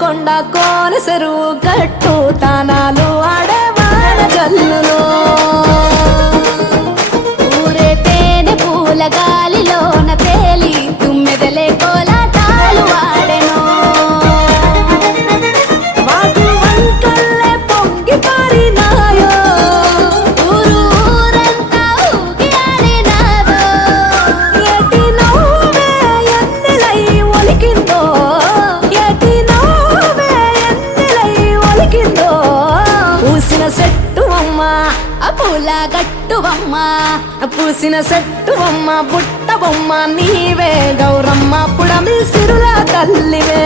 కొండ కోన చెరువు గట్టు తానాలు ఆడే వాన జల్లులో ఊరే తేనె పూల గాలిలోన తేలి తుమ్మెదలే కోలాటాలు ఆడెను వాగు వంకల్లే పొంగి పారినాయో ఊరు ఊరంతా ఊగి ఆడినాదో ఎటి నవ్వే ఎన్నెలై ఒలికిందో ఎటి నవ్వే ఎన్నెలై ఒలికిందో పూసిన చెట్టువమ్మ ఆ పూల గట్టువమ్మ పూసిన చెట్టువమ్మ బుట్ట బొమ్మ నీవే గౌరమ్మ పుడమి సిరుల తల్లివే